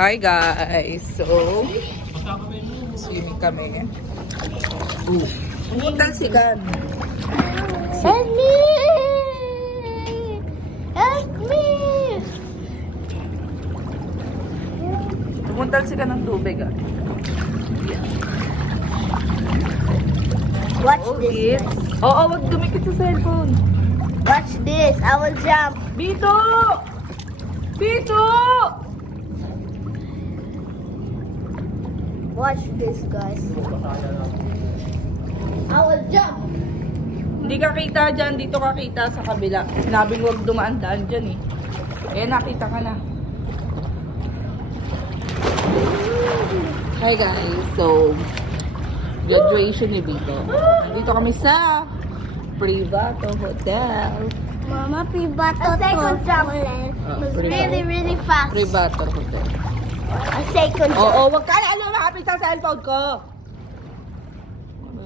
Hi guys! So, swimming kami. Pumuntal si Gan. Help me! Help me! Pumuntal si Gan ng tubig ah. Watch Oh, this. kids. Oo, wag dumikit sa cellphone. Watch this. I will jump. Bito! Bito! Watch this, guys. I will jump. Hindi ka kita dyan. Dito ka kita sa kabila. Sinabing wag dumaan-daan dyan eh. Eh, nakita ka na. Hi guys. So, graduation ni Bito. Dito kami sa Privato Hotel. Mama, privato to. A second jump. Was really, really fast. Privato Hotel. A second jump. Oo, wag ka na ano makapit sa cellphone ko.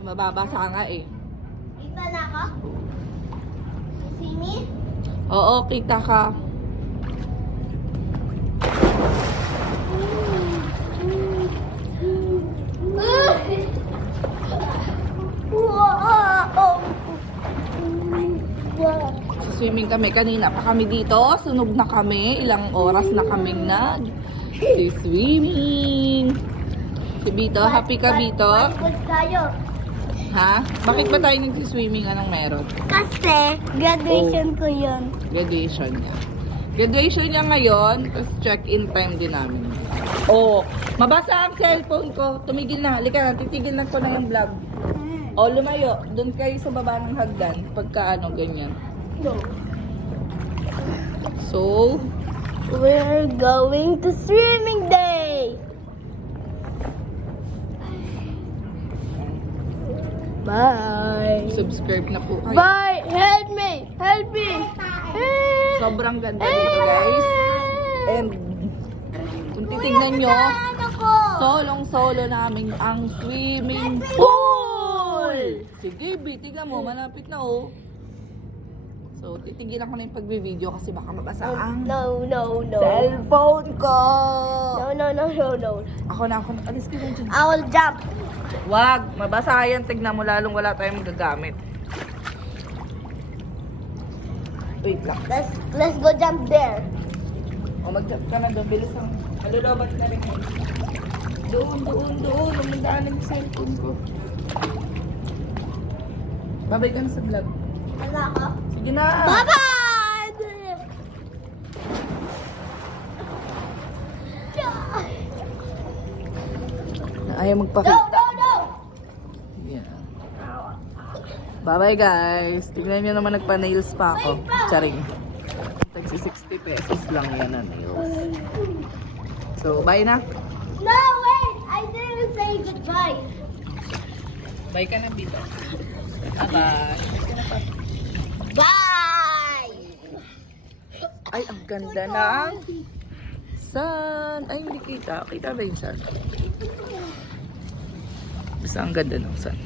Mababasa nga eh. Kita na ako? You see me? Oo, kita ka. Swimming kami kanina pa kami dito. Sunog na kami. Ilang oras na kaming swimming. Si Bito, happy ka Bito? Good tayo. Ha? Bakit ba tayo nag-swimming? Anong meron? Kasi, graduation ko yun. Graduation niya. Graduation niya ngayon, tapos check-in time din namin. Oh, mabasa ang cellphone ko. Tumigil na. Halika na, titigil na ko na yung vlog. Oh, lumayo. Doon kayo sa baba ng hagdan. Pagka ano, ganyan. No. So, We're going to swimming day. Bye. subscribe na po kayo. Bye. Help me. Help me. Sobrang ganda dito guys. And kung titignan nyo, solong-solo namin ang swimming pool. Si JB, tignan mo, malapit na oh. So, titigilan ko na yung pagbe-video kasi baka mabasa ang No. cellphone ko. No. Ako na, alis ka dyan. I will jump. Wag, mabasa yan. Tignan mo, lalong wala tayong magagamit. Wait lang. Let's go jump there. O, mag-jump ka na doon. Bilis lang. Malulobot na rin. Doon. Lumandaan yung cellphone ko. Babay ka na sa vlog. Ano ako? Sige na. Bye-bye! Ayaw magpakita. No! Yeah. Bye-bye guys. Tignan nyo naman nagpa-nails pa ako. Charing. Tagsi 60 pesos lang yan na nails. So, bye na. No, wait! I didn't say goodbye. Bye ka na dito. Bye-bye. Bye! Ay, ang ganda ng sun. Ay, hindi kita. Kita ba yung sun? Basta ang ganda ng sun.